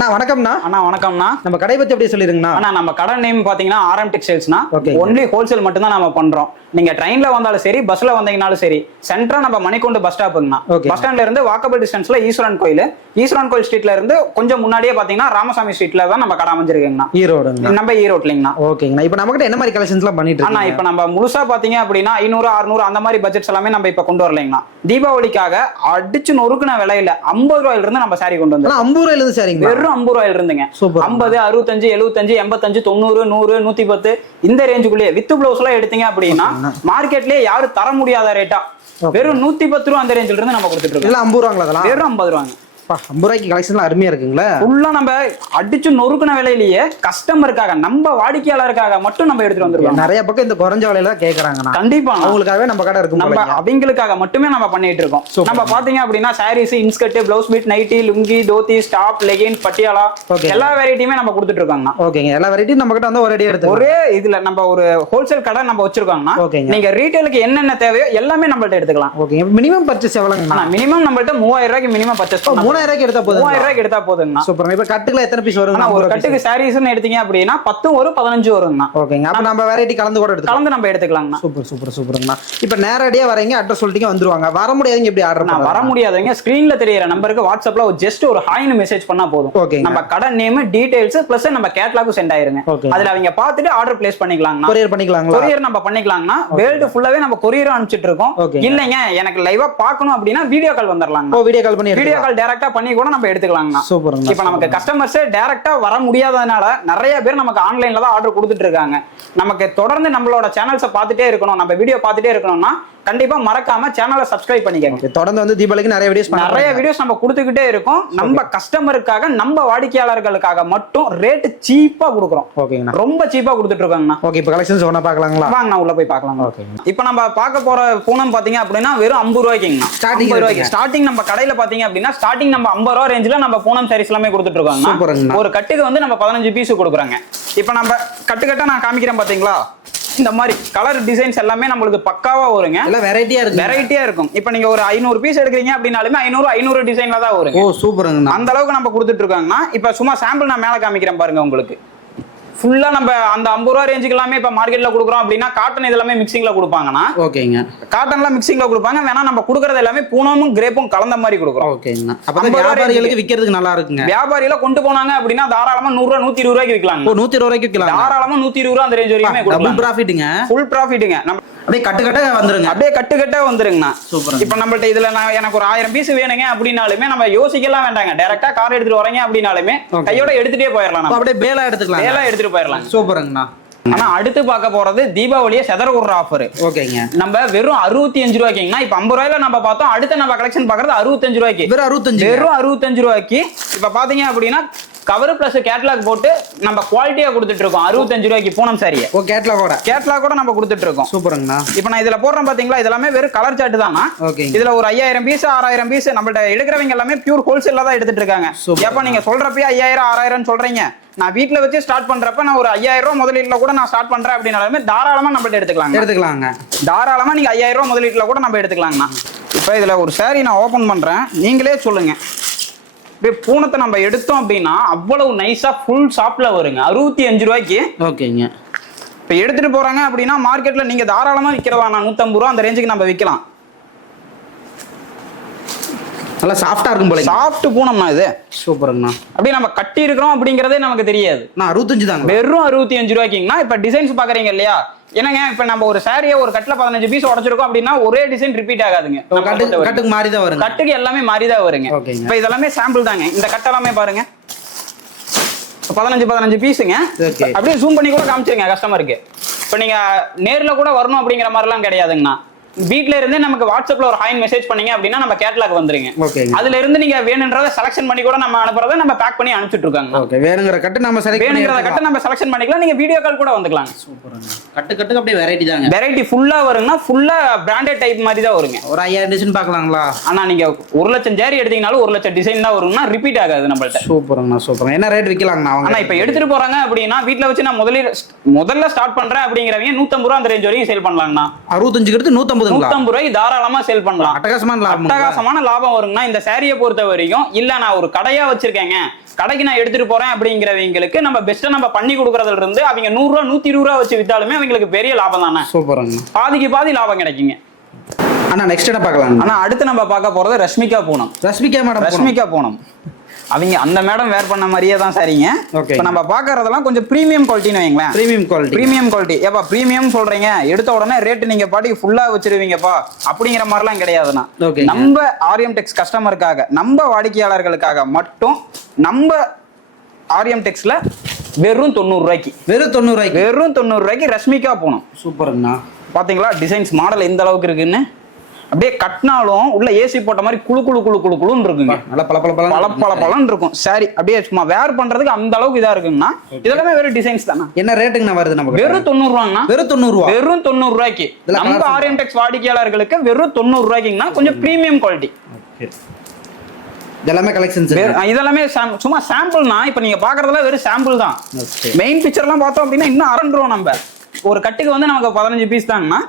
அண்ணா வணக்கம்ண்ணா. அண்ணா வணக்கம்ண்ணா. நம்ம கடை பத்தி எப்படி சொல்லிருங்கண்ணா? அண்ணா நம்ம கடை நேம் பாத்தீங்கன்னா ஆர்எம் டெக்ஸ்டைல்ஸ்னா ஒன்லி ஹோல்சேல் மட்டும் தான் நம்ம பண்றோம். நீங்க ட்ரெயின்ல வந்தாலும் சரி, பஸ்ல வந்தீங்கனாலும் சரி, சென்டரா நம்ம மணிக்கூண்டு பஸ் ஸ்டாப்புங்கண்ணா. பஸ் ஸ்டாண்ட்ல இருந்து வாக்கபிள் டிஸ்டன்ஸ்ல ஈஸ்வரன் கோயில் ஸ்ட்ரீட்ல இருந்து கொஞ்சம் முன்னாடியே பாத்தீங்கன்னா ராமசாமி ஸ்ட்ரீட்ல தான் நம்ம கடை அமைஞ்சிருக்குங்கண்ணா. ஈரோடு நம்ம ஈரோட்லங்கண்ணா. ஓகேங்கண்ணா. இப்போ நம்ம கிட்ட என்ன மாதிரி கலெக்ஷன்ஸ்லாம் பண்ணிட்டு இருக்கோம்? இப்போ நம்ம முழுசா பாத்தீங்க அப்படின்னா 500 600 அந்த மாதிரி பட்ஜெட்ஸ் எல்லாமே நம்ம இப்ப கொண்டு வரலைங்கண்ணா. தீபாவளிக்காக அடிச்சு நொறுக்குன விலையில 50 ரூபாயில இருந்து நம்ம சாரி கொண்டு வந்தோம். 50 ரூபாயில இருந்து சாரிங்க? வெறும் 50 ரூபாயில இருந்துங்க. 50 65 75 85 90 100 110 இந்த ரேஞ்சுக்குள்ளேயே வித் பிளவுஸ் எல்லாம் எடுத்தீங்க அப்படின்னா மார்க்கெட்லயே யாரும் தர முடியாத ரேட்டா வெறும் 110 ரூபா அந்த ரேஞ்சில இருந்து நம்ம கொடுத்துட்டு இருக்கோம். 50 ரூபாங்களா? வெறும் 50 ரூபாங்க. 50 ரூபாய்க்கு கலெக்ஷன்லாம் அருமையா இருக்குங்களா? ஃபுல்லா நம்ம அடிச்சு நொறுக்குன விலையிலேயே கஸ்டமருக்காக நம்ம வாடிக்கையாளருக்காக மட்டும் நம்ம எடுத்துட்டு வந்திருக்கோம். நிறைய பக்கம் இந்த குறைஞ்ச விலையில கேக்குறாங்க. கண்டிப்பா அவங்களுக்காகவே நம்ம கடை இருக்கும். நம்ம அவங்களுக்காக மட்டுமே நம்ம பண்ணிட்டு இருக்கோம். நம்ம பாத்தீங்க அப்படின்னா saris, inskirt, blouse bit, nighty, lungi, dhoti, ஸ்டாப், லெகின், பட்டியாலா எல்லா வெரைட்டியுமே நம்ம கொடுத்துட்டு இருக்கோங்க. ஓகேங்க. எல்லா வெரைட்டியும் நம்ம கிட்ட வந்து ஒரே எடுத்து ஒரே இதுல நம்ம ஒரு ஹோல்சேல் கடை நம்ம வச்சிருக்கோம்னா நீங்க ரீட்டைலுக்கு என்னென்ன தேவையோ எல்லாமே நம்மள்ட்ட எடுத்துக்கலாம். ஓகே. மினிமம் பர்ச்சேஸ் எவ்வளவுங்க? மினிமம் நம்மள்ட்ட 3000 ரூபாய்க்கு மினிமம் பர்ச்சேஸ் பண்ணலாம். 3000 ரூபாய்க்கு எடுத்தா போதும். 3000 ரூபாய்க்கு எடுத்தா போதுங்கண்ணா. சூப்பர். இப்ப கட்டுல எத்தனை பீஸ் வருங்க? ஒரு கட்டுக்கு சாரீஸ்னு எடுத்தீங்க அப்படின்னா 10 வரும் 15 வருங்கண்ணா. ஓகேங்க. அப்ப நம்ம வெரைட்டி கலந்து கூட கலந்து நம்ம எடுத்துக்கலாங்கண்ணா. சூப்பர்ங்கண்ணா. இப்ப நேரடியா வரீங்க, அட்ரஸ் சொல்லிட்டீங்க, வந்துருவாங்க. வர முடியாதீங்க எப்படி ஆர்டர் பண்ணலாம்? வர முடியாதீங்க. ஸ்கிரீன்ல தெரியுற நம்பருக்கு வாட்ஸ்அப்ல ஜஸ்ட் ஒரு ஹாய்னு மெசேஜ் பண்ணா போதும். நம்ம கடை நேம், டீடைல்ஸ் பிளஸ் நம்ம கேட்டலாக் சென்ட் ஆயிருங்க. அதுல அவங்க பார்த்துட்டு ஆர்டர் பிளேஸ் பண்ணிக்கலாங்கண்ணா. கொரியர் பண்ணிக்கலாங்களா? கொரியர் நம்ம பண்ணிக்கலாங்கண்ணா. வேர்ல்டு ஃபுல்லாவே நம்ம கொரியர் அனுப்பிச்சிட்டு இருக்கோம். இல்லைங்க எனக்கு லைவா பார்க்கணும் அப்படின்னா வீடியோ கால் வந்துடலாங்க. வீடியோ கால் பண்ணி வீடியோ கால் டைரக்டா பண்ணி கூட நம்ம எடுத்துக்கலாங்கண்ணா. சூப்பர். இப்ப நமக்கு கஸ்டமர்ஸ் டைரக்டா வர முடியாதனால நிறைய பேர் நமக்கு ஆன்லைன்ல தான் ஆர்டர் கொடுத்துட்டு இருக்காங்க. நமக்கு தொடர்ந்து நம்மளோட சேனல்ஸை பார்த்துட்டே இருக்கணும், நம்ம வீடியோ பார்த்துட்டே இருக்கணும்னா கண்டிப்பா மறக்காம சேனலை சப்ஸ்கிரைப் பண்ணிக்கங்க. தொடர்ந்து வந்து தீபாவளிக்கு நிறைய வீடியோஸ் நம்ம கொடுத்துக்கிட்டே இருக்கோம். நம்ம கஸ்டமருக்காக, நம்ம வாடிக்கையாளர்களுக்காக மட்டும் ரேட் சீப்பா கொடுக்குறோம். ஓகேங்கண்ணா. ரொம்ப சீப்பா கொடுத்துட்டு இருக்காங்கண்ணா. ஓகே. இப்போ கலெக்ஷன்ஸ் ஒண்ணா பார்க்கலாங்களா? வாங்க நான் உள்ள போய் பார்க்கலாம். ஓகே. இப்போ நம்ம பார்க்க போற பூனம் பாத்தீங்க அப்படின்னா வெறும் 50 ரூபாய்க்குங்கண்ணா. ஸ்டார்டிங் நம்ம கடையில பாத்தீங்க அப்படின்னா ஸ்டார்டிங் நம்ம 50 ரூபாய் ரேஞ்சில நம்ம பூனம் சாரீஸ் எல்லாமே கொடுத்துட்டு இருக்காங்க. ஒரு கட்டுக்கு வந்து நம்ம 15 பீஸ் கொடுக்குறாங்க. இப்போ நம்ம கட்டுக்கட்டா நான் காமிக்கிறேன் பாத்தீங்களா? இந்த மாதிரி கலர் டிசைன்ஸ் எல்லாமே நம்மளுக்கு பக்காவா வருங்க. எல்லாம் வெரைட்டியா இருக்கும். இப்போ நீங்க ஒரு 500 பீஸ் எடுக்கிறீங்க அப்படினாலுமே 500 டிசைன்ல தான் வரும். ஓ சூப்பர்ங்க. அந்த அளவுக்கு நம்ம கொடுத்துட்டு இருக்காங்கன்னா இப்போ சும்மா சாம்பிள் நான் மேல காமிக்கிறேன் பாருங்க. உங்களுக்கு ஃபுல்லா நம்ம அந்த 50 ரூபாய் ரேஞ்சுக்கு எல்லாமே இப்ப மார்க்கெட்ல கொடுக்குறோம் அப்படின்னா காட்டன் இதெல்லாமே மிக்சிங்ல கொடுப்பாங்கன்னா. ஓகேங்க. காட்டன்லாம் மிக்சிங்ல கொடுப்பாங்க. வேணா நம்ம கொடுக்கறது எல்லாமே பூனமும் கிரேப்பும் கலந்த மாதிரி கொடுக்குறோம். ஓகேங்க. அப்ப வியாபாரிகளுக்கு விக்கிறதுக்கு நல்லா இருக்குங்க. வியாபாரியில கொண்டு போனாங்க அப்படின்னா தாராளமா 100 ரூபாய் 120 ரூபாய்க்கு விக்கலாம். 120 ரூபாய்க்கு விக்கலாம். தாராளமா 120 ரூபாய் அந்த ரேஞ்ச் வரைக்குமே கொடுக்கலாம். டபுள் ப்ராஃபிட்ங்க. ஃபுல் ப்ராஃபிட்ங்க. நம்ம அப்படியே கட்டுக்கட்டா வந்துருங்க. அப்படியே கட்டுக்கட்டா வந்துருங்கண்ணா. சூப்பர். இப்போ நம்மள்ட்ட இதுல நான் எனக்கு ஒரு 1000 பீஸ் வேணுங்க அப்படினாலுமே நம்ம யோசிக்கலாம் வேண்டாங்க. டைரக்டா கார் எடுத்துட்டு வரீங்க அப்படினாலுமே கையோட எடுத்துட்டே போயிடலாம். அப்படியே பேலா எடுத்துக்கலாம். பேலா எடுத்துட்டு போயிடலாம். சூப்பருங்கண்ணா. ஆனா அடுத்து பார்க்க போறது தீபாவளியே செதற விடுற ஆஃபர். ஓகேங்க. நம்ம வெறும் 65 ரூபாய்க்குங்கண்ணா. இப்ப 50 ரூபாயில நம்ம பார்த்தோம். அடுத்து நம்ம கலெக்ஷன் பாக்குறது 65 ரூபாய்க்கு. வெறும் 65 ரூபாய்க்கு. இப்ப பாத்தீங்க அப்படின்னா கவர் பிளஸ் கேட்டலாக் போட்டு நம்ம குவாலிட்டியா கொடுத்துட்டு இருக்கோம். 65 ரூபாய்க்கு பூனம் சாரியை. ஓ கேட்டலாகோட நம்ம கொடுத்துட்டு இருக்கோம். சூப்பருங்கண்ணா. இப்போ நான் இதுல போடுறேன் பாத்தீங்களா? இதெல்லாமே வெறும் கலர் சார்ட் தானா. இதுல ஒரு 5000 பீஸ் 6000 பீஸ் நம்மள்ட்ட எடுக்கிறவங்க எல்லாமே பியூர் ஹோல்சேல்ல தான் எடுத்துட்டு இருக்காங்க. எப்ப நீங்க சொல்றப்ப 5000 6000 சொல்றீங்க, நான் வீட்டுல வச்சு ஸ்டார்ட் பண்றப்ப நான் ஒரு 5000 ரூபாய் முதலீட்டுல கூட நான் ஸ்டார்ட் பண்றேன் அப்படின்னாலுமே தாராளமா நம்மள்ட்ட எடுத்துக்கலாங்க. தாராளமா நீங்க 5000 ரூபாய் முதலீட்டுல கூட நம்ம எடுத்துக்கலாங்கண்ணா. இப்போ இதுல ஒரு சாரி நான் ஓபன் பண்றேன், நீங்களே சொல்லுங்க. பூனத்தை நம்ம எடுத்தோம் அப்படின்னா அவ்வளவு நைஸா ஃபுல் ஷாப்ல வருங்க. 65 ரூபாய்க்கு. ஓகேங்க. இப்ப எடுத்துட்டு போறாங்க அப்படின்னா மார்க்கெட்ல நீங்க தாராளமா விற்கிறதா 150 ரூபா அந்த ரேஞ்சுக்கு நம்ம விற்கலாம். நல்லா சாஃப்டா இருக்கும் போல. சாஃப்ட் பூனம்னா இது. சூப்பர்ங்கண்ணா. அப்படியே நம்ம கட்டி இருக்கிறோம் அப்படிங்கறதே நமக்கு தெரியாது. 65 தாங்க. வெறும் 65 ரூபாய்க்குங்கண்ணா. இப்ப டிசைன்ஸ் பாக்குறீங்க இல்லையா? என்னங்க இப்ப நம்ம ஒரு சாரியை ஒரு கட்டுல 15 பீஸ் உடைச்சிருக்கோம் அப்படின்னா ஒரே டிசைன் ரிப்பீட் ஆகாதுங்க. கட்டுக்கு மாறிதான் வரும். கட்டுக்கு எல்லாமே மாறிதான் வருங்க. இப்ப இதெல்லாமே சாம்பிள் தாங்க. இந்த கட்டு எல்லாமே பாருங்க 15 பீஸுங்க. அப்படியே ஜூம் பண்ணி கூட காமிச்சிருங்க கஸ்டமருக்கு. இப்ப நீங்க நேர்ல கூட வரணும் அப்படிங்கிற மாதிரி எல்லாம் கிடையாதுங்கண்ணா. வீட்ல இருந்தே நமக்கு வாட்ஸ்அப்ல ஒரு ஹாய் மெசேஜ் பண்ணீங்க அப்படின்னா நம்ம கேட்டலாக் வந்துருங்க. அதுல இருந்து நீங்க வேணும்ன்றத செலக்ஷன் பண்ணி கூட நம்ம அனுப்புறத நம்ம பேக் பண்ணி அனுப்பிச்சிட்டு இருக்காங்க. ஓகே. வேணுங்கிற கட்டு நம்ம செலக்ஷன் பண்ணிக்கலாம். நீங்க வீடியோ கால் கூட வந்துக்கலாம். சூப்பர்ங்க. கட்டுக்கு அப்படியே வெரைட்டி தாங்க. வெரைட்டி ஃபுல்லா வருங்க. ஃபுல்லா பிராண்டட் டைப் மாதிரி தான் வருங்க. ஒரு 5000 டிசைன் பார்க்கலாங்களா? ஆனா நீங்க 1 லட்சம் ஜாரி எடுத்தீங்கனாலும் 1 லட்சம் டிசைன் தான் வரும்னா ரிப்பீட் ஆகாது நம்மள்ட்ட. சூப்பர்ங்க. சூப்பர். என்ன ரேட் விக்கலாங்கண்ணா? ஆனா இப்ப எடுத்துட்டு போறாங்க அப்படின்னா வீட்ல வச்சு நான் முதல்ல ஸ்டார்ட் பண்றேன் அப்படிங்கறவங்க 150 ரூபாய் அந்த ரேஞ்ச் வரைக்கும் சேல் பண்ணலாங்கண்ணா. 65 எடுத்து 150 150 ரூபாய்க்கு தாராளமா சேல் பண்ணலாம். அட்டகாசமான லாபம் வருங்கண்ணா. இந்த சாரியை பொறுத்த வரைக்கும் இல்ல நான் ஒரு கடையா வச்சிருக்கேங்க, கடைக்கு நான் எடுத்துட்டு போறேன் அப்படிங்கிறவங்களுக்கு நம்ம பெஸ்ட்டா நம்ம பண்ணி கொடுக்கறதுல இருந்து அவங்க 100 ரூபா 120 ரூபா வச்சு வித்தாலுமே அவங்களுக்கு பெரிய லாபம் தானே. சூப்பருங்க. பாதிக்கு பாதி லாபம் கிடைக்குங்க. அண்ணா நெக்ஸ்ட் என்ன பார்க்கலாம்? ஆனா அடுத்து நம்ம பார்க்க போறது ரஷ்மிகா பூனம். ரஷ்மிகா பூனம் அவங்க அந்த மேடம் வேர் பண்ண மாதிரியே தான் சரிங்க. இப்போ நம்ம பார்க்கறதெல்லாம் கொஞ்சம் பிரீமியம் குவாலிட்டின்னு வைங்களேன். Premium quality. ஏப்பா பிரீமியம் சொல்றீங்க, எடுத்த உடனே ரேட் நீங்க பாட்டுக்கு ஃபுல்லா வச்சிருவீங்கப்பா அப்படிங்கிற மாதிரிலாம் கிடையாதுண்ணா. நம்ம ஆரியம் டெக்ஸ் கஸ்டமருக்காக, நம்ம வாடிக்கையாளர்களுக்காக மட்டும் நம்ம ஆரியம் டெக்ஸ்ல வெறும் 90 ரூபாய்க்கு, வெறும் 90 ரூபாய்க்கு ரஷ்மிகா பூனம். சூப்பருங்கண்ணா. பாத்தீங்களா டிசைன்ஸ் மாடல் எந்த அளவுக்கு இருக்குன்னு. அப்படியே கட்டினாலும் உள்ள ஏசி போட்ட மாதிரி குளு குளு குளு குளு குளுன்னு இருக்குங்க. நல்லா பல இருக்கும் சாரி. அப்படியே சும்மா வேர் பண்றதுக்கு அந்த அளவுக்கு இதா இருக்குங்கன்னா இதெல்லாமே வெறும் டிசைன்ஸ் தானா. என்ன ரேட்டுக்கு வருது நமக்கு? வெறும் 90 ரூபாங்கண்ணா. வெறும் 90 ரூபாய்க்கு நம்ம ஆரியம் டெக்ஸ் வாடிக்கையாளர்களுக்கு வெறும் 90 ரூபாய்க்குங்கன்னா கொஞ்சம் பிரீமியம் குவாலிட்டி. இதெல்லாமே கலெக்ஷன்ஸ். இதெல்லாமே சும்மா சாம்பிள்னா. இப்ப நீங்க பாக்குறதுல வெறும் சாம்பிள் தான். மெயின் பிக்சர் எல்லாம் பார்த்தோம் அப்படின்னா இன்னும் அரண்டுருவோம். நம்ம ஒரு கட்டுக்கு வந்து நமக்கு 15 பீஸ் தாங்கண்ணா.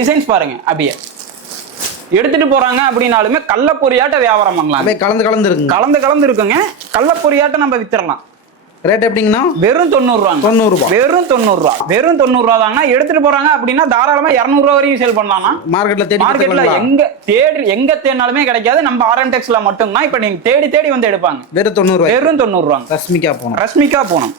டிசைன்ஸ் பாருங்க. அப்படியே எடுத்துட்டு போறாங்க அப்படின்னாலுமே கள்ளப்பொரியாட்ட வியாபாரம் பண்ணலாம். கலந்து இருக்குங்க. கள்ளப்பொரியாட்ட நம்ம வித்துறலாம். ரேட் எப்படிங்கன்னா வெறும் 90 ரூபா. வெறும் 90 ரூபா தாங்க. எடுத்துட்டு போறாங்க அப்படின்னா தாராளமா 200 ரூபா வரையும் சேல் பண்ணலாம். மார்க்கெட்ல எங்க தேடினாலுமே கிடைக்காது. நம்ம ஆரியம் டெக்ஸ்ல மட்டும்தான் இப்ப நீங்க தேடி வந்து எடுப்பாங்க. வெறும் 90 ரூபா. ரஷ்மிகா பூனம்.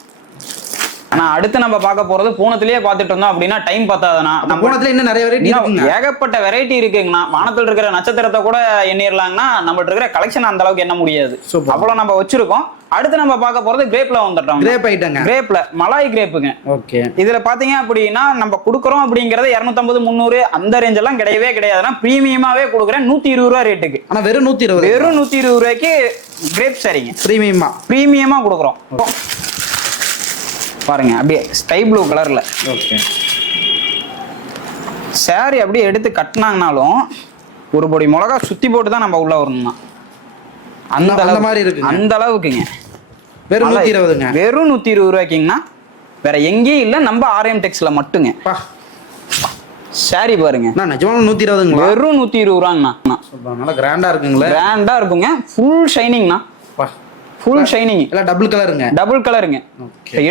ஆனா அடுத்து நம்ம பார்க்க போறது பூனத்திலேயே பார்த்துட்டு இருந்தோம் அப்படின்னா டைம் பார்த்தாதுன்னா பூனத்துல இன்னும் நிறைய வெரைட்டி இருக்குங்க. ஏகப்பட்ட வெரைட்டி இருக்குங்கண்ணா. வானத்துல இருக்கிற நட்சத்திரத்தை கூட எண்ணிரலாங்கன்னா நம்மள்ட்ட இருக்கிற கலெக்ஷன் அந்த அளவுக்கு எண்ண முடியாது. அவ்வளவு நம்ம வச்சிருக்கோம். அடுத்து நம்ம பார்க்க போறது கிரேப்ல வந்துட்டோம். கிரேப்ல மலாய் கிரேப்புங்க. இதுல பாத்தீங்க அப்படின்னா நம்ம குடுக்கறோம் அப்படிங்கறது 250 300 அந்த ரேஞ்ச் எல்லாம் கிடையவே கிடையாதுன்னா பிரீமியமாவே கொடுக்குறேன் 120 ரூபா ரேட்டுக்கு. ஆனா வெறும் 120 ரூபாய்க்கு கிரேப் சரிங்க. பிரீமியமா கொடுக்குறோம். பாருங்க அப்படியே ஸ்கை ப்ளூ கலர்ல. சாரி அப்படியே எடுத்து கட்டினாங்கனாலும் ஒரு பொடி மிளகா சுத்தி போட்டு தான் நம்ம உள்ள வரணும்னா அந்த மாதிரி இருக்கு. அந்த அளவுக்குங்க. வெறும் 120ங்க. வெறும் 120 ரூபாய்க்குங்கண்ணா. வேற எங்கேயும் இல்ல, நம்ம ஆரியம் டெக்ஸ்ல மட்டுங்க. சாரி பாருங்க. நிஜமா 120ங்க. வெறும் 120 ரூபாங்கண்ணா. நல்லா கிராண்டா இருக்குங்களா? கிராண்டா இருக்குங்க. ஃபுல் ஷைனிங்ண்ணா. Full shining. டபுள் கலருங்க.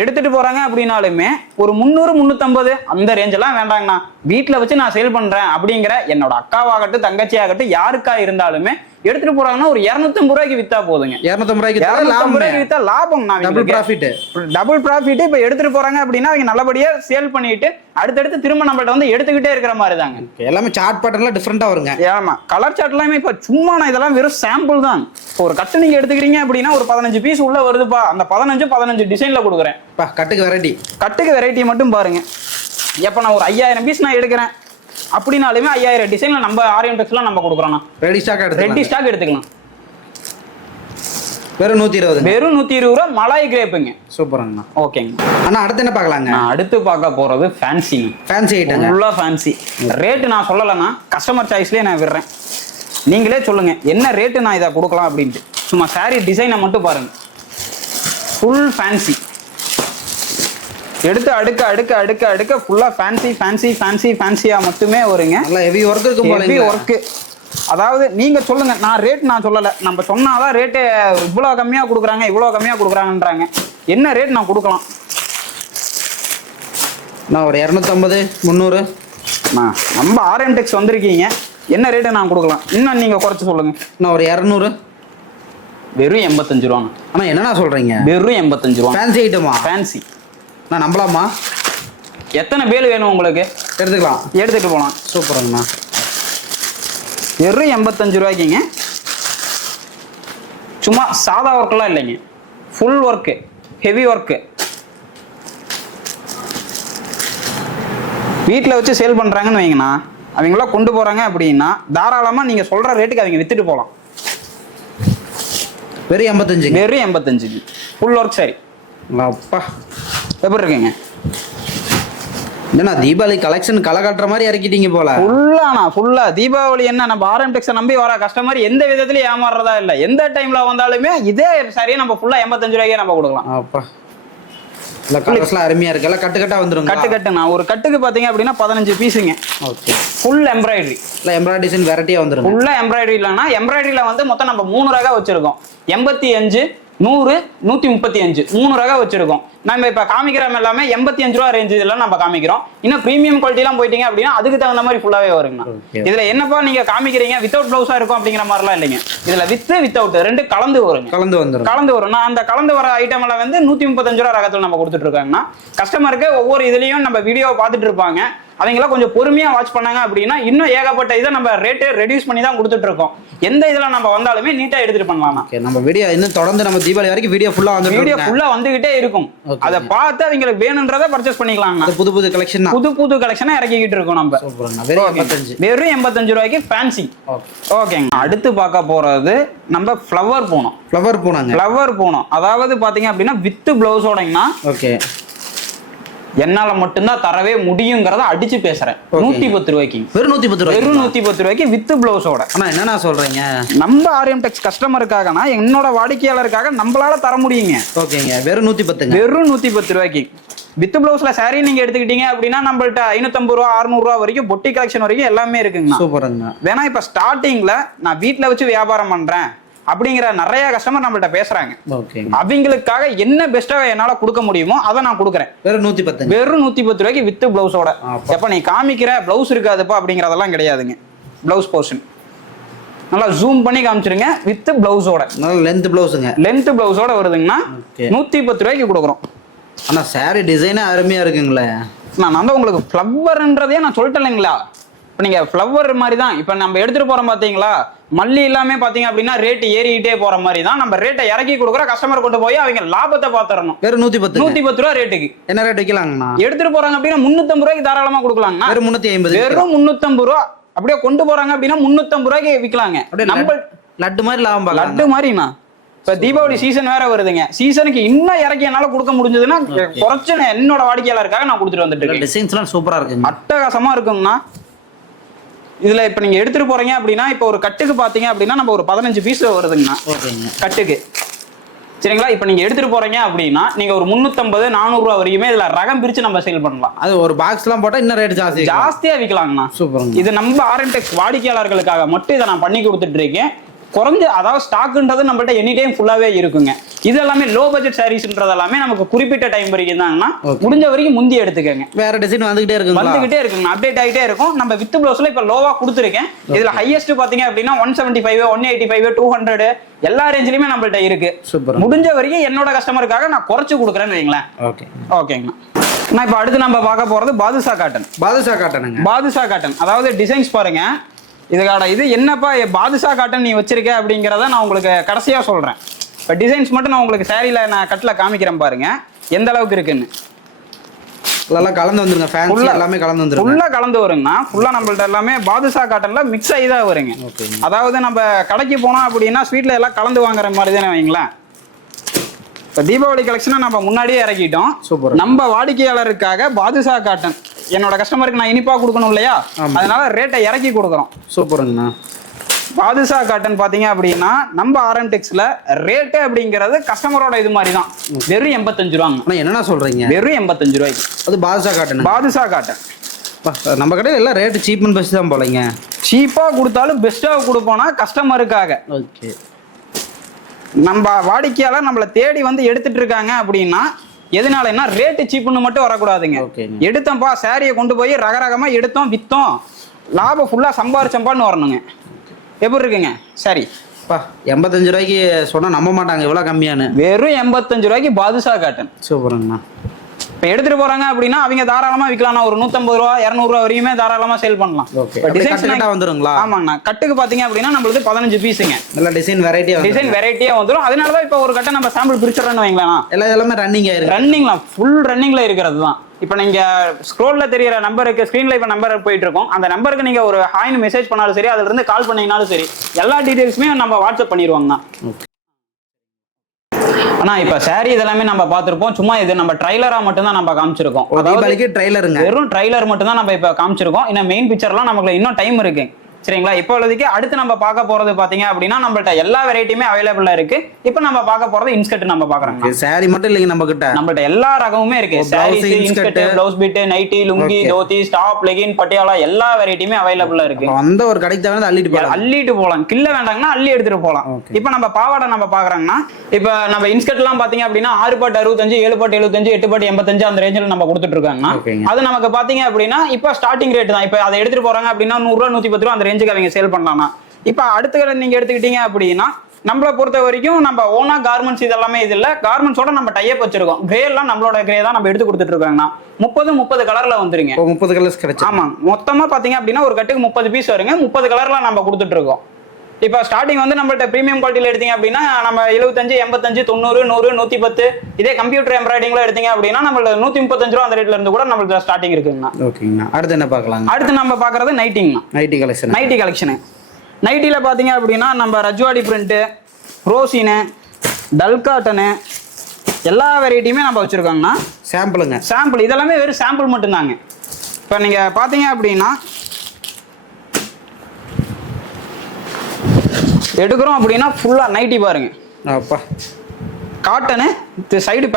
எடுத்துட்டு போறாங்க அப்படின்னாலுமே ஒரு 300 350 அந்த ரேஞ்ச் எல்லாம் வேண்டாங்கண்ணா. வீட்டுல வச்சு நான் சேல் பண்றேன் அப்படிங்கிற என்னோட அக்காவாகட்டும் தங்கச்சியாகட்டும் யாருக்கா இருந்தாலுமே எடுத்துட்டு போறாங்கன்னா ஒரு 250 ரூபாய்க்கு வித்தா போதுங்க. 250 ரூபாய்க்கு வித்தா லாபம். Double profit. இப்ப எடுத்துட்டு போறாங்க அப்படின்னா அவங்க நல்லபடியா சேல் பண்ணிட்டு அடுத்தடுத்து திரும்ப நம்மள்ட்ட வந்து எடுத்துக்கிட்டே இருக்கிற மாதிரி தாங்க. எல்லாமே சார்ட் பேட்டர்ன்ல டிஃபரெண்டா வருங்க. ஆமா கலர் சார்ட் எல்லாமே இப்ப சும்மா இதெல்லாம் வெறும் சாம்பிள் தான். ஒரு கட்டு நீங்க எடுத்துக்கிறீங்க அப்படின்னா ஒரு 15 பீஸ் உள்ள வருதுப்பா. அந்த 15 டிசைன்ல கொடுக்குறேன். கட்டுக்கு வெரைட்டி மட்டும் பாருங்க. எப்ப நான் ஒரு 5000 பீஸ் நான் எடுக்கிறேன் அப்படினாலுமே 5000 டிசைன்ல நம்ம ஆரியம் டெக்ஸ்ல நம்ம கொடுக்குறோம். ரெடி ஸ்டாக் எடுத்துக்கலாம். வெறும் 120 ரூபா மலாய் கிரேப்புங்க. சூப்பர்ங்கண்ணா. ஓகேங்க அண்ணா அடுத்து என்ன பார்க்கலாங்க? அடுத்து பார்க்க போறது ஃபேன்சிங்க. Fancy item. ஃபுல்லா ஃபேன்சி. ரேட் நான் சொல்லலன்னா கஸ்டமர் சாய்ஸ்லயே நான் விடுறேன். நீங்களே சொல்லுங்க என்ன ரேட்டு நான் இதை கொடுக்கலாம் அப்படின்ட்டு. சும்மா சாரி டிசைனை மட்டும் பாருங்க. Full fancy. எடுத்து அடுக்க ஃபுல்லா ஃபேன்சியா மட்டுமே வருங்க. ஹெவி வொர்க் இருக்கும் போல. Heavy work. அதாவது நீங்க சொல்லுங்க. நான் சொல்லல. நம்ம சொன்னாதான் ரேட்டு இவ்வளவு கம்மியா கொடுக்குறாங்கன்றாங்க. என்ன ரேட் நான் கொடுக்கலாம்? நான் ஒரு 250 300. நம்ம ஆரியம் டெக்ஸ் வந்திருக்கீங்க. என்ன ரேட்டு நான் கொடுக்கலாம்? இன்னும் நீங்க குறைச்சு சொல்லுங்க. நான் ஒரு 200. வெறும் 85 ரூபா. ஆனா என்னன்னா சொல்றீங்க? வெறும் 85 ரூபா. ஃபேன்சி ஐட்டமா? ஃபேன்சி. நான் நம்பலாமா? எத்தனை பேர் வேணும் உங்களுக்கு? எடுத்துட்டு போலாம். சூப்பருங்கண்ணா. வெறும் 85 ரூபாய்க்குங்க. சும்மா சாதா ஒர்க்லாம் இல்லைங்க. Full work, heavy work. வீட்டில் வச்சு சேல் பண்றாங்கன்னு வைங்கண்ணா. அவங்களாம் கொண்டு போறாங்க அப்படின்னா தாராளமா நீங்க சொல்ற ரேட்டுக்கு அவங்க வித்துட்டு போகலாம். வெறும் 85. Full work sorry. அப்பா எப்படி இருக்குங்க? என்ன தீபாவளி கலெக்ஷன் களை காட்டுற மாதிரி இறக்கிட்டீங்க போல. ஃபுல்லா தீபாவளி. என்ன நம்ம ஆரியம் டெக்ஸை நம்பி வர கஸ்டமர் எந்த விதத்திலயும் ஏமாறுறதா இல்ல. எந்த டைம்ல வந்தாலுமே இதே சரியா நம்ம ஃபுல்லா 85 ரூபாய்க்கே நம்ம கொடுக்கலாம். அப்பா இல்ல கலர்ஸ்லாம் அருமையா இருக்கு. எல்லாம் கட்டு கட்டா வந்துருங்க. கட்டுண்ணா. ஒரு கட்டுக்கு பாத்தீங்க அப்படின்னா 15 பீஸுங்க. ஓகே. Full embroidery. இல்ல எம்ப்ராய்டரி டிசைன் வெரைட்டியா வந்துரும். ஃபுல்லா எம்ப்ராய்டரி இல்லனா எம்ப்ராய்டரியில வந்து மொத்தம் நம்ம 3 ரகம் வச்சிருக்கோம். 85, 100, 135 3 ரகம் வச்சிருக்கோம். நம்ம இப்ப காமிக்கிறோம் எல்லாமே 85 ரூபா ரேஞ்ச் இதெல்லாம் நம்ம காமிக்கிறோம். இன்னும் பிரீமியம் குவாலிட்டி எல்லாம் போயிட்டீங்க அப்படின்னா அதுக்கு தகுந்த மாதிரி ஃபுல்லாவே வருங்கண்ணா. இதுல என்னப்பா நீங்க காமிக்கிறீங்க வித்தவுட் பிளவுஸா இருக்கும் அப்படிங்கிற மாதிரிலாம் இல்லைங்க. இதுல வித்தவுட் ரெண்டு கலந்து வருங்க. கலந்து வரும். நான் அந்த கலந்து வர ஐட்டம் எல்லாம் வந்து 135 ரூபா ரகத்துல நம்ம கொடுத்துட்டு இருக்காங்கன்னா கஸ்டமருக்கு ஒவ்வொரு இதுலயும் நம்ம வீடியோ பார்த்துட்டு இருப்பாங்க. அவங்களாம் கொஞ்சம் பொறுமையா வாட்ச் பண்ணாங்க அப்படின்னா இன்னும் ஏகப்பட்ட இதை நம்ம ரேட்டு ரெடியூஸ் பண்ணி தான் கொடுத்துட்டு இருக்கோம். எந்த இதுல நம்ம வந்தாலுமே நீட்டா எடுத்துட்டு பண்ணலாம். நம்ம வீடியோ இன்னும் தொடர்ந்து நம்ம தீபாவளி வரைக்கும் வீடியோ ஃபுல்லா வந்துகிட்டே இருக்கும். அதை பார்த்து அவங்களுக்கு வேணும்ன்றத பர்ச்சேஸ் பண்ணிக்கலாம். புது கலெக்ஷனா இறக்கிட்டு இருக்கோம் நம்ம. வெறும் 85 ரூபாய்க்கு ஃபேன்சி. ஓகேங்க. அடுத்து பார்க்க போறது நம்ம ஃப்ளவர் பூனம். அதாவது பாத்தீங்க அப்படின்னா வித் பிளவுஸோடங்கண்ணா. ஓகே. என்னால மட்டும்தான் தரவே முடியுங்கிறத அடிச்சு பேசுறேன். 110 ரூபாய்க்கு. வெறும் 110 ரூபாய்க்கு வித் பிளவுஸோட. ஆனா என்ன சொல்றீங்க? நம்ம ஆர்எம் டெக்ஸ் கஸ்டமருக்காகனா என்னோட வாடிக்கையாளருக்காக நம்மளால தர முடியுங்க. ஓகேங்க. வெறும் 110. வெறும் 110 ரூபாய்க்கு வித் பிளவுஸ்ல சாரி நீங்க எடுத்துக்கிட்டீங்க அப்படின்னா நம்மள்ட்ட 550 ரூபா 600 ரூபா வரைக்கும் பொட்டி கலெக்ஷன் வரைக்கும் எல்லாமே இருக்குங்க. சூப்பருங்க. வேணா இப்ப ஸ்டார்டிங்ல நான் வீட்டுல வச்சு வியாபாரம் பண்றேன் அப்படிங்கிற நிறைய கஸ்டமர் நம்மள்ட்ட பேசுறாங்க. அவங்களுக்காக என்ன பெஸ்டா என்னால கொடுக்க முடியுமோ அதை நான் கொடுக்குறேன். வெறும் 110. வெறும் 110 ரூபாய்க்கு வித் பிளவுஸோட. எப்ப நீ காமிக்கிற பிளவுஸ் இருக்காதுப்பா அப்படிங்கறதெல்லாம் கிடையாதுங்க. பிளவுஸ் போர்ஷன் நல்லா ஜூம் பண்ணி காமிச்சிருங்க. வித் பிளவுஸோட. லென்த் பிளவுஸோட வருதுங்கன்னா 110 ரூபாய்க்கு கொடுக்குறோம். ஆனா சாரி டிசைனே அருமையா இருக்குங்களே. நான் வந்து உங்களுக்கு ஃப்ளவர்ன்றதே நான் சொல்லிட்டேன் இல்லைங்களா. இப்போ நீங்க ஃப்ளவர் மாதிரி தான் இப்போ நம்ம எடுத்துட்டு போறோம் பாத்தீங்களா. மல்லி எல்லாமே பாத்தீங்க அப்படின்னா ரேட் ஏறிக்கிட்டே போற மாதிரி தான் நம்ம ரேட்டை இறக்கி கொடுக்குற கஸ்டமர் கொண்டு போய் அவங்க லாபத்தை பாத்துறணும். வெறும் 110 ரூபா ரேட்டுக்கு என்ன ரேட் வைக்கலாங்கண்ணா? எடுத்துட்டு போறாங்க அப்படின்னா 350 ரூபாய்க்கு தாராளமா கொடுக்கலாங்கண்ணா. வெறும் 350. வெறும் 350 ரூபா. அப்படியே கொண்டு போறாங்க அப்படின்னா 350 ரூபாய்க்கு விற்கலாங்க. நம்ம லட்டு மாதிரி லாபம். லட்டு மாதிரிண்ணா. இப்ப தீபாவளி சீசன் வேற வருதுங்க. சீசனுக்கு இன்னும் இறக்கி என்னால கொடுக்க முடிஞ்சதுன்னா குறைச்சு என்னோட வாடிக்கையாளருக்காக நான் கொடுத்துட்டு வந்துட்டு இருக்கேன். டிசைன்ஸ்லாம் சூப்பரா இருக்கு. அட்டகாசமா இருக்குங்கண்ணா. இதுல இப்ப நீங்க எடுத்துட்டு போறீங்க அப்படின்னா இப்ப ஒரு கட்டுக்கு பாத்தீங்க அப்படின்னா நம்ம ஒரு 15 பீஸ் வருதுங்கண்ணா கட்டுக்கு. சரிங்களா. இப்ப நீங்க எடுத்துட்டு போறீங்க அப்படின்னா நீங்க ஒரு 350 400 ரூபா வரைக்குமே இதுல ரகம் பிரிச்சு நம்ம சேல் பண்ணலாம். அது ஒரு பாக்ஸ் எல்லாம் போட்டா இன்னும் ரேட் ஜாஸ்தியா விற்கலாங்கண்ணா. சூப்பர். இது நம்ம ஆர்எம் டெக்ஸ் வாடிக்கையாளர்களுக்காக மட்டும் இதை நான் பண்ணி கொடுத்துட்டு இருக்கேன். குறைஞ்ச அதாவது ஸ்டாக்ன்றது நம்மள்ட்ட எனி டைம் ஃபுல்லாவே இருக்குங்க. இது எல்லாமே லோ பட்ஜெட் சாரீஸ்ன்றது எல்லாமே நமக்கு குறிப்பிட்ட டைம் வரைக்கும் தாங்கன்னா முடிஞ்ச வரைக்கும் முந்தி எடுத்துக்கங்க. வேற டிசைன் வந்துகிட்டே இருக்குங்க. அப்டேட் ஆகிட்டே இருக்கும். நம்ம வித் பிளவுஸ்ல இப்ப லோவா கொடுத்துருக்கேன். இதுல ஹையஸ்ட் பாத்தீங்க அப்படின்னா 175 185 200 எல்லா ரேஞ்சிலுமே நம்மள்ட்ட இருக்கு. முடிஞ்ச வரைக்கும் என்னோட கஸ்டமருக்காக நான் குறைச்சு கொடுக்குறேன்னு வைங்களேன். ஓகேங்கண்ணா. நான் இப்ப அடுத்து நம்ம பார்க்க போறது பாதுஷா காட்டன். அதாவது டிசைன்ஸ் பாருங்க. இதுக்கான இது என்னப்பா பாதுஷா காட்டன் நீ வச்சிருக்க அப்படிங்கிறத நான் உங்களுக்கு கடைசியா சொல்றேன். இப்போ டிசைன்ஸ் மட்டும் நான் உங்களுக்கு சாரியில நான் கட்டில் காமிக்கிறேன் பாருங்க எந்த அளவுக்கு இருக்குன்னு. கலந்து வந்துருங்க. ஃபேன்சி எல்லாமே கலந்து வந்துருங்க. ஃபுல்லா கலந்து வருங்கண்ணா. ஃபுல்லா நம்மள்ட்ட எல்லாமே பாதுஷா காட்டன்ல மிக்ஸ் ஆகி தான் வருங்க. அதாவது நம்ம கடைக்கு போனோம் அப்படின்னா ஸ்வீட்ல எல்லாம் கலந்து வாங்குற மாதிரி தானே வைங்களேன். இப்போ தீபாவளி கலெக்ஷனை நம்ம முன்னாடியே இறக்கிட்டோம். நம்ம வாடிக்கையாளருக்காக பாதுஷா காட்டன் என்னோட கஸ்டமருக்கு நான் இனிப்பா கொடுக்கணும் இல்லையா, அதனால ரேட்டை இறக்கி கொடுக்குறோம். சூப்பருங்கண்ணா. பாதுஷா காட்டன் பாத்தீங்க அப்படின்னா நம்ம ஆர்எம் டெக்ஸ்ல ரேட்டு அப்படிங்கிறது கஸ்டமரோட இது மாதிரி தான். வெறும் 85 ரூபாங்க. என்னன்னா சொல்றீங்க? வெறும் 85 ரூபாய்க்கு. அது பாதுஷா காட்டன். நம்ம கடையில் எல்லாம் ரேட்டு சீப் அண்ட் பெஸ்ட் தான் போலங்க. சீப்பா கொடுத்தாலும் பெஸ்டா கொடுப்போம்னா கஸ்டமருக்காக. ஓகே. நம்ம வாடிக்கையாளர் நம்மளை தேடி வந்து எடுத்துட்டு இருக்காங்க அப்படின்னா எதனாலன்னா ரேட்டு சீப்புன்னு மட்டும் வரக்கூடாதுங்க. எடுத்தோம்ப்பா சாரியை கொண்டு போய் ரகரகமா எடுத்தோம் வித்தோம் லாபம் ஃபுல்லா சம்பாரிச்சோம்பான்னு வரணுங்க. எப்படி இருக்குங்க? சரி 85 ரூபாய்க்கு சொன்னா நம்ப மாட்டாங்க இவ்வளவு கம்மியானு. வெறும் 85 ரூபாய்க்கு பாதுஷா காட்டன். சூப்பருங்கண்ணா. இப்போ எடுத்துட்டு போறாங்க அப்படின்னா அவங்க தாராளமா விற்கலாம். ஒரு 150 ரூபா 200 ரூபா வரையுமே தாராளமா சேல் பண்ணலாம். வந்துருங்களா? ஆமாங்கண்ணா. கட்டுக்கு பாத்தீங்க அப்படின்னா நம்மளுக்கு 15 பீஸுங்க. நல்ல டிசைன் வெரைட்டியா வந்துடும். அதனாலதான் இப்போ ஒரு கட்டை நம்ம சாம்பிள் பிரிச்சுறோம்னு வைங்களா. எல்லாமே ரன்னிங்லாம் ஃபுல் ரன்னிங்ல இருக்கிறது தான். இப்போ நீங்க ஸ்க்ரோல்ல தெரியற நம்பருக்கு ஸ்கிரீன்ல இப்ப நம்பர் போயிட்டு இருக்கோம். அந்த நம்பருக்கு நீங்க ஒரு ஹாய்னு மெசேஜ் பண்ணாலும் சரி, அதுல இருந்து கால் பண்ணீங்கனாலும் சரி, எல்லா டீடைல்ஸுமே நம்ம வாட்ஸ்அப் பண்ணிடுவாங்கண்ணா. ஆனா இப்ப சாரி இதெல்லாமே நம்ம பார்த்திருப்போம். சும்மா இது நம்ம ட்ரைலரா மட்டும் தான் நம்ம காமிச்சிருக்கோம். ட்ரைலருங்க. வெறும் ட்ரைலர் மட்டும் தான் நம்ம இப்ப காமிச்சிருக்கோம். இன்னும் மெயின் பிக்சர்லாம் நமக்கு இன்னும் டைம் இருக்கு. சரிங்களா? இப்போதைக்கு அடுத்து நம்ம பார்க்க போறது பாத்தீங்க அப்படின்னா நம்மள்ட்ட எல்லா வெரைட்டியுமே அவைலபிளா இருக்கு. இப்போ நம்ம பார்க்க போறது இன்ஸ்கர்ட் நம்ம பாக்குறோம். சாரி மட்டும் இல்லைங்க நம்மள்ட்ட எல்லா ரகமுமே இருக்கு. Saris, inskirt, blouse bit, nighty, lungi, dhoti, ஸ்டாப், லெகின், பட்டியாலா எல்லா வெரைட்டியுமே அவைலபிளா இருக்கு. அந்த ஒரு கடைக்கு தேவை அள்ளிட்டு போலாம். கில்ல வேண்டாங்கன்னா அள்ளி எடுத்துட்டு போலாம். இப்போ நம்ம பாவாடை நம்ம பாக்குறாங்கன்னா இப்போ நம்ம இன்ஸ்கர்ட் எல்லாம் பாத்தீங்க அப்படின்னா 6 பாட்டு 65, 7 பாட்டு 75, 8 பாட்டு 85 அந்த ரேஞ்சில் நம்ம கொடுத்துட்டு இருக்காங்கன்னா அது நமக்கு பாத்தீங்க அப்படின்னா இப்போ ஸ்டார்டிங் ரேட் தான். இப்போ அதை எடுத்துட்டு போறாங்க அப்படின்னா 100 ரூபா 110 ரூபா அந்த ரேஞ்சுக்கு அவங்க சேல் பண்ணலாம்னா இப்போ அடுத்த நீங்க எடுத்துக்கிட்டீங்க அப்படின்னா நம்மளை பொறுத்த வரைக்கும் நம்ம ஓனா கார்மெண்ட்ஸ் இதெல்லாமே இது இல்ல. கார்மெண்ட்ஸோட நம்ம டைப் வச்சிருக்கோம். கிரே எல்லாம் நம்மளோட கிரே தான் நம்ம எடுத்து கொடுத்துட்டு இருக்காங்கன்னா 30 கலர்ல வந்துருங்க. 30 கலர்ஸ் கிடைச்சு. ஆமா, மொத்தமா பாத்தீங்க அப்படின்னா ஒரு கட்டுக்கு 30 பீஸ் வருங்க. 30 கலர்ல நம்ம கொடுத்துட்டு இருக்கோம். இப்போ ஸ்டார்டிங் வந்து நம்மள்ட்ட பிரீமியம் குவாலிட்டியில எடுத்தீங்க அப்படின்னா நம்ம 75, 85, 90, 100, 110 இதே கம்ப்யூட்டர் எம்ப்ராய்டிங்ல எடுத்தீங்க அப்படின்னா நம்மள 135 ரூபா அந்த ரேட்ல இருந்து கூட நம்மளுக்கு ஸ்டார்டிங் இருக்குங்கண்ணா. ஓகேங்கண்ணா. அடுத்து என்ன பார்க்கலாம்? அடுத்து நம்ம பாக்குறது நைட்டிங்கண்ணா. Nightie collection. நைட்டில பாத்தீங்க அப்படின்னா நம்ம ரஜ்வாடி பிரிண்ட், ரோசினு, டல் காட்டனு எல்லா வெரைட்டியுமே நம்ம வச்சிருக்கோங்கண்ணா. சாம்பிள் இதெல்லாமே வெறும் சாம்பிள் மட்டும்தாங்க. இப்போ நீங்க பாத்தீங்க அப்படின்னா எடுக்கிறோம் அப்படின்னா ஃபுல்லா நைட்டி பாருங்க. காட்டனு சைடு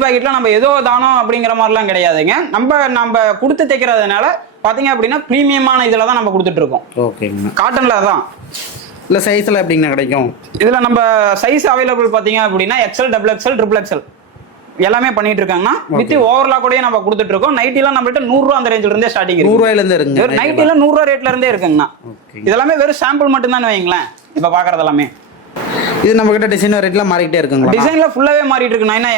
பாக்கெட்ல நம்ம ஏதோ தானோ அப்படிங்கிற மாதிரிலாம் கிடையாதுங்க. நம்ம கொடுத்து தைக்கிறதுனால பாத்தீங்க அப்படின்னா பிரீமியமான இதுல தான் நம்ம கொடுத்துட்டு இருக்கோம். ஓகேங்க. காட்டன்ல தான். இல்ல சைஸ்ல எப்படிங்க கிடைக்கும்? இதுல நம்ம சைஸ் அவைலபிள் பாத்தீங்க அப்படின்னா XL, XXL, XXL எல்லாமே பண்ணிட்டு இருக்காங்கன்னா வித் ஓவர்லா கூட நம்ம கொடுத்துட்டு இருக்கோம். நைட்டிலாம் நம்மள்ட்ட 100 ரூபா அந்த ரேஞ்சில இருந்தே ஸ்டார்டிங் இருக்கு. 100 ரூபாயில இருந்து இருக்கு. நைட்டில 100 ரூபா ரேட்ல இருந்தே இருக்குங்கண்ணா. இதெல்லாமே வெறும் சாம்பிள் மட்டும் தான் வைங்களேன். இப்ப பாக்குறது எல்லாமே இது நம்ம கிட்ட டிசைன் ரேட்ல மாறிட்டே இருக்குங்களா? டிசைன்ல ஃபுல்லாவே மாறிட்டு இருக்கு. என்ன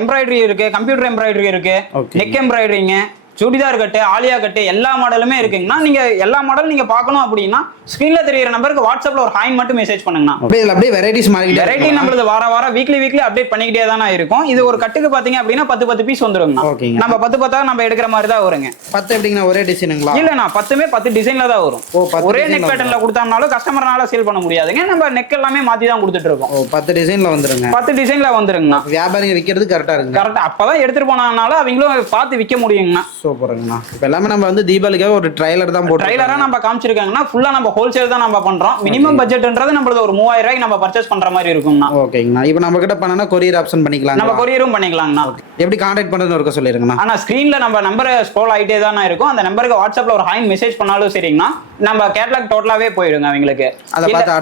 எம்ப்ராய்டரி இருக்கு, கம்ப்யூட்டர் எம்ப்ராய்டரி இருக்கு, நெக் எம்ப்ராய்டரிங்க, சுடிதார் கட்டு, ஆலியா கட்டு எல்லா மாடலுமே இருக்குங்கண்ணா. நீங்க எல்லா மாடலும் நீங்க பார்க்கணும் அப்படின்னா ஸ்கிரீன்ல தெரியுற நம்பருக்கு வாட்ஸ்அப்ல ஒரு ஹாய் மட்டும் மெசேஜ் பண்ணுங்கண்ணா. அப்படியே வெரைட்டிஸ் மாறிட்டே வெரைட்டி நம்மளது வாரம் வீக்லி அப்டேட் பண்ணிக்கிட்டே தானே இருக்கும். இது ஒரு கட்டுக்கு பாத்தீங்க அப்படின்னா 10 பீஸ் வந்துருங்கண்ணா. நம்ம 10 நம்ம எடுக்கிற மாதிரி தான் வருங்க. 10 எப்படிங்கண்ணா? ஒரே டிசைனுங்களா? இல்லண்ணா, 10 டிசைன்ல தான் வரும். ஒரே நெக் பேட்டர்ன்ல கொடுத்தாலும் கஸ்டமர்னால சேல் பண்ண முடியாதுங்க. நம்ம நெக் எல்லாமே மாத்தி தான் கொடுத்துட்டு இருக்கோம். 10 டிசைன்ல வந்துருங்க. 10 டிசைன்ல வந்துருங்கண்ணா. வியாபாரிங்க விக்கிறது கரெக்டா இருக்கு. கரெக்டா அப்பதான் எடுத்துட்டு போனாலும் அவங்களும் பார்த்து விற்க முடியுங்கண்ணா. சூப்பருங்கண்ணா. எல்லாமே நம்ம வந்து தீபாவளிக்காக ஒரு ட்ரைலர் தான் போட்டு ட்ரைலரா நம்ம காமிச்சிருக்காங்கன்னா ஃபுல்லா நம்ம ஹோல்சேல் தான் நம்ம பண்றோம். மினிமம் பட்ஜெட்ன்றது நம்மளது ஒரு 3000 ரூபாய்க்கு நம்ம பர்ச்சேஸ் பண்ற மாதிரி இருக்கும்னா. ஓகேங்கண்ணா. இப்போ நம்ம கிட்ட பண்ணனா கொரியர் ஆப்ஷன் பண்ணிக்கலாம். நம்ம கொரியரும் பண்ணிக்கலாம்ண்ணா. எப்படி கான்டாக்ட் பண்றதுன்னு இருக்க சொல்லிருங்கண்ணா. ஆனா ஸ்கிரீன்ல நம்ம நம்பர் ஸ்க்ரோல் ஆயிட்டே தான் இருக்கும். அந்த நம்பருக்கு வாட்ஸ்அப்ல ஒரு ஹாய் மெசேஜ் பண்ணாலும் சரிங்கண்ணா. நம்ம கேட்டலாக் டோட்டலாவே போயிடுங்க அவங்களுக்கு. அதை பார்த்து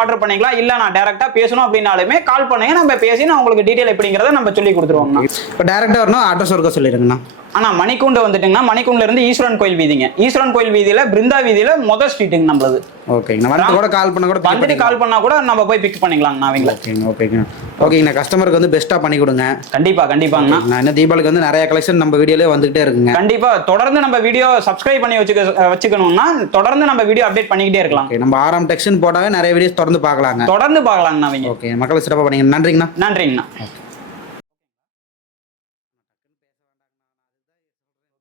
ஆர்டர் பண்ணிக்கலாம். இல்ல நான் டைரக்டா பேசணும் அப்படின்னாலுமே கால் பண்ணுங்க. நம்ம பேசி நான் உங்களுக்கு டீடைல் எப்படிங்கறத நம்ம சொல்லி கொடுத்துருவோம். இப்போ டைரக்டா வரணும் அட்ரஸ் இருக்க சொல்லிருங்கண்ணா. ஆனா மணிக்கூண்டு வந்துட்டுங்கன்னா மணிக்கூண்டுல இருந்து ஈஸ்வரன் கோயில் வீதிங்க. ஈஸ்வரன் கோயில் வீதியில பிருந்தா வீதியில முதல் ஸ்ட்ரீட்டுங்க நம்மளது. ஓகேங்கண்ணா. வந்து கூட கால் பண்ணா கூட நம்ம போய் பிக் பண்ணிக்கலாம்ண்ணா அவங்கள. ஓகேங்கண்ணா. கஸ்டமருக்கு வந்து பெஸ்டா பண்ணி கொடுங்க. கண்டிப்பாங்கண்ணா. நான் தீபாவளிக்கு வந்து நிறைய கலெக்ஷன் நம்ம வீடியோலயே வந்துகிட்டே இருக்குங்க. கண்டிப்பா தொடர்ந்து நம்ம வீடியோ சப்ஸ்கிரைப் பண்ணி வச்சுக்கணும்னா தொடர்ந்து நம்ம வீடியோ அப்டேட் பண்ணிக்கிட்டே இருக்கலாம். நம்ம ஆரம் டெக்ஸ்டன் போட்டாவே நிறைய வீடியோஸ் தொடர்ந்து பார்க்கலாங்க. தொடர்ந்து பார்க்கலாங்கண்ணா அவங்க. ஓகே மக்கள் சிறப்பாக பண்ணீங்க. நன்றிங்கண்ணா. நன்றிங்கண்ணா.